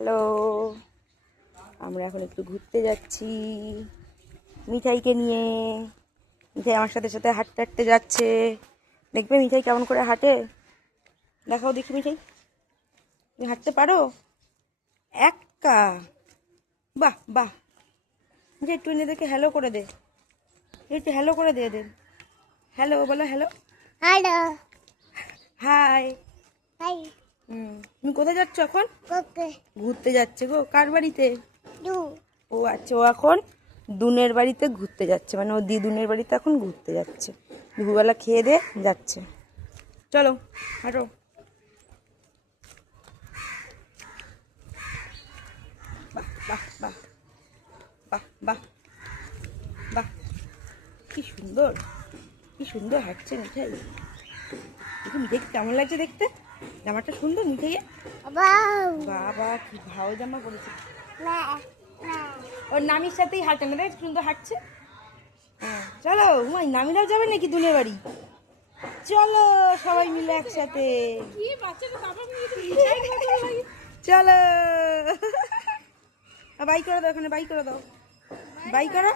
Hello, আমরা এখন একটু ঘুরতে যাচ্ছি মিঠাইকে নিয়ে। মিঠাই আমার সাথে সাথে হাঁটতে হাঁটতে যাচ্ছে। দেখবে মিঠাই কেমন করে হাঁটে, দেখাও দেখি। মিঠাই, তুমি হাঁটতে পারো? একা? বাহ বাহ। মিঠাই একটু এদেরকে হ্যালো করে দে, একটু হ্যালো করে দে এদের। হ্যালো বলো, হ্যালো। হ্যালো। হাই। হাই। তুমি কোথায় যাচ্ছ এখন? ওকে। ঘুরতে যাচ্ছে গো। কার বাড়িতে? দু। ও আচ্ছা, ও এখন দুনের বাড়িতে ঘুরতে যাচ্ছে, মানে ও দিদুনের বাড়িতে এখন ঘুরতে যাচ্ছে। দুপুরবেলা খেয়ে দিয়ে যাচ্ছে। চলো হাঁটো। বাহ বাহ বাহ বাহ বাহ বাহ, কি সুন্দর, কি সুন্দর হাঁটছে মিঠাই। দেখি মিঠাইকে কেমন লাগছে দেখতে? জামাটা সুন্দর মিঠাইয়ের। বাউ। বাবা কি ভাও জামা পড়েছে। না না। ওর নামির সাথেই হাঁটে না, দেখ সুন্দর হাঁটছে। হ্যাঁ চলো, নামিরাও যাবে নাকি দুনের বাড়ি? চলো সবাই মিলে একসাথে। চলো বাই করে দাও, এখানে বাই করে দাও, বাই করো।